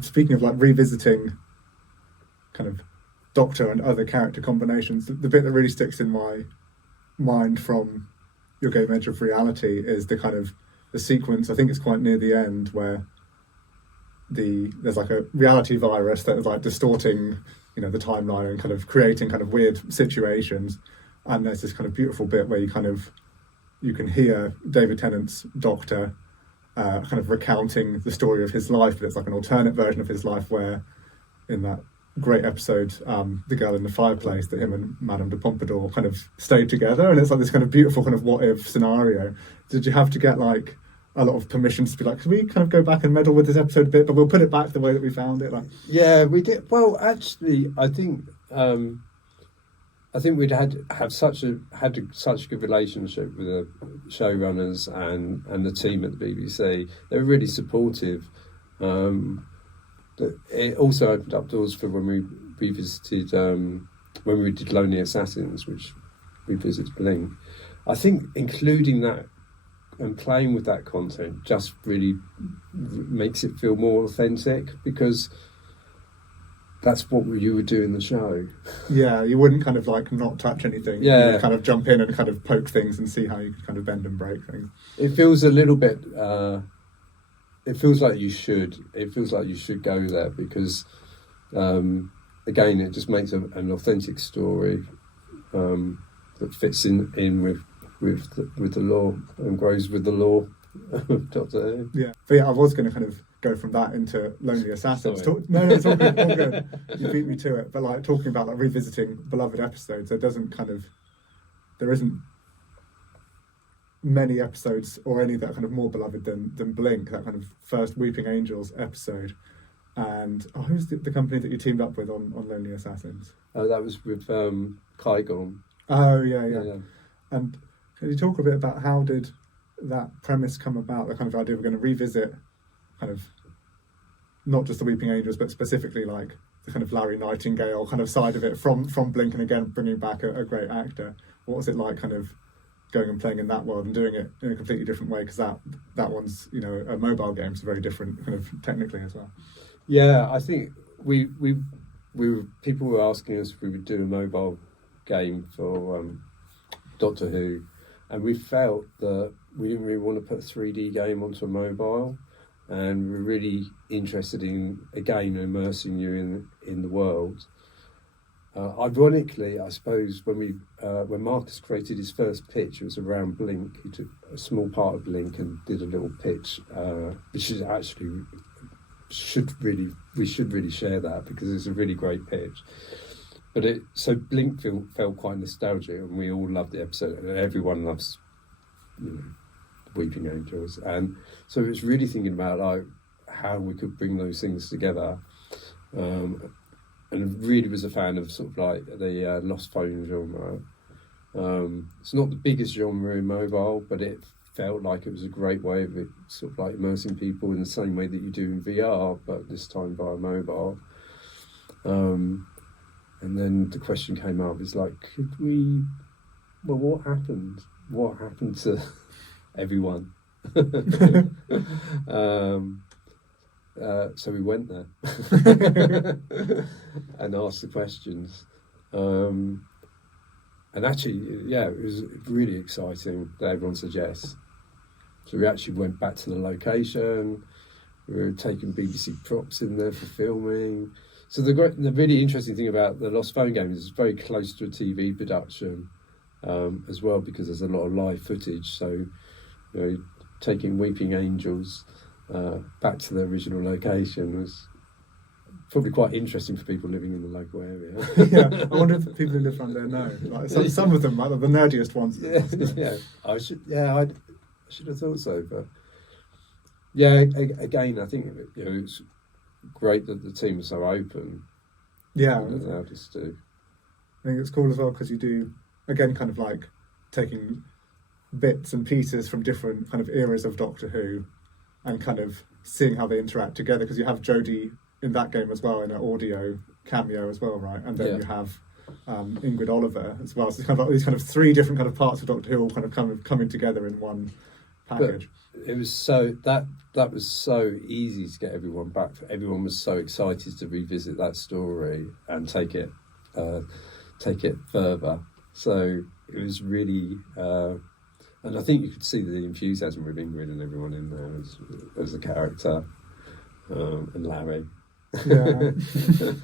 speaking of like revisiting kind of Doctor and other character combinations, the bit that really sticks in my mind from Your Game Edge of Reality is the kind of the sequence. I think it's quite near the end where there's like a reality virus that is like distorting, the timeline and kind of creating kind of weird situations. And there's this kind of beautiful bit where you can hear David Tennant's Doctor kind of recounting the story of his life, but it's like an alternate version of his life where in that great episode, The Girl in the Fireplace, that him and Madame de Pompadour kind of stayed together, and it's like this kind of beautiful kind of what if scenario. Did you have to get like a lot of permissions to be like, can we kind of go back and meddle with this episode a bit, but we'll put it back the way that we found it? Like, yeah, we did. Well, actually, I think we'd had such a good relationship with the showrunners and the team at the BBC. They were really supportive. It also opened up doors for when we revisited when we did Lonely Assassins, which revisits Blink. I think including that and playing with that content just really makes it feel more authentic, because that's what you would do in the show. Yeah, you wouldn't kind of like not touch anything. Yeah. You would kind of jump in and kind of poke things and see how you could kind of bend and break things. It feels a little bit. It feels like you should. It feels like you should go there because, again, it just makes an authentic story that fits in with the law and grows with the law of Doctor Who. Yeah, but yeah, I was going to kind of go from that into Lonely Assassins. No, it's all good, all good. You beat me to it. But like talking about like revisiting beloved episodes, there isn't many episodes or any that are kind of more beloved than Blink, that kind of first Weeping Angels episode. And who's the company that you teamed up with on Lonely Assassins? Oh, that was with Qui-Gon. Oh, yeah. And can you talk a bit about how did that premise come about, the kind of idea we're going to revisit kind of not just the Weeping Angels, but specifically like the kind of Larry Nightingale kind of side of it from Blink, and again bringing back a great actor. What was it like kind of going and playing in that world and doing it in a completely different way, because that one's a mobile game, so very different kind of technically as well? Yeah, I think we were, people were asking us if we would do a mobile game for Doctor Who, and we felt that we didn't really want to put a 3D game onto a mobile, and we're really interested in again immersing you in the world. Ironically, I suppose when Marcus created his first pitch, it was around Blink. He took a small part of Blink and did a little pitch, which is actually we should really share that, because it's a really great pitch. But so Blink felt quite nostalgic, and we all loved the episode, and everyone loves Weeping Angels, and so it was really thinking about like how we could bring those things together. And really was a fan of sort of like the lost phone genre. It's not the biggest genre in mobile, but it felt like it was a great way of it, sort of like immersing people in the same way that you do in VR, but this time via mobile. And then the question came up, is like, what happened? What happened to everyone? So we went there and asked the questions. And actually, yeah, it was really exciting that everyone said yes. So we actually went back to the location. We were taking BBC props in there for filming. So the really interesting thing about the Lost Phone game is it's very close to a TV production as well, because there's a lot of live footage. So taking Weeping Angels back to the original location was probably quite interesting for people living in the local area. Yeah, I wonder if the people who live around there know. Like some of them, like the nerdiest ones. I should have thought so, but yeah, again, I think it's great that the team is so open. Yeah, and allowed us to. I think it's cool as well because you do again kind of like taking bits and pieces from different kind of eras of Doctor Who and kind of seeing how they interact together, because you have Jodie in that game as well in an audio cameo as well, right? And then you have Ingrid Oliver as well. So it's kind of like these kind of three different kind of parts of Doctor Who all kind of coming together in one package. It was so that was so easy to get everyone back. Everyone was so excited to revisit that story and take it further. So it was really, and I think you could see the enthusiasm with Ingrid and everyone in there as a character, and Larry. Yeah,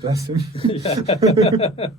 bless him. Yeah.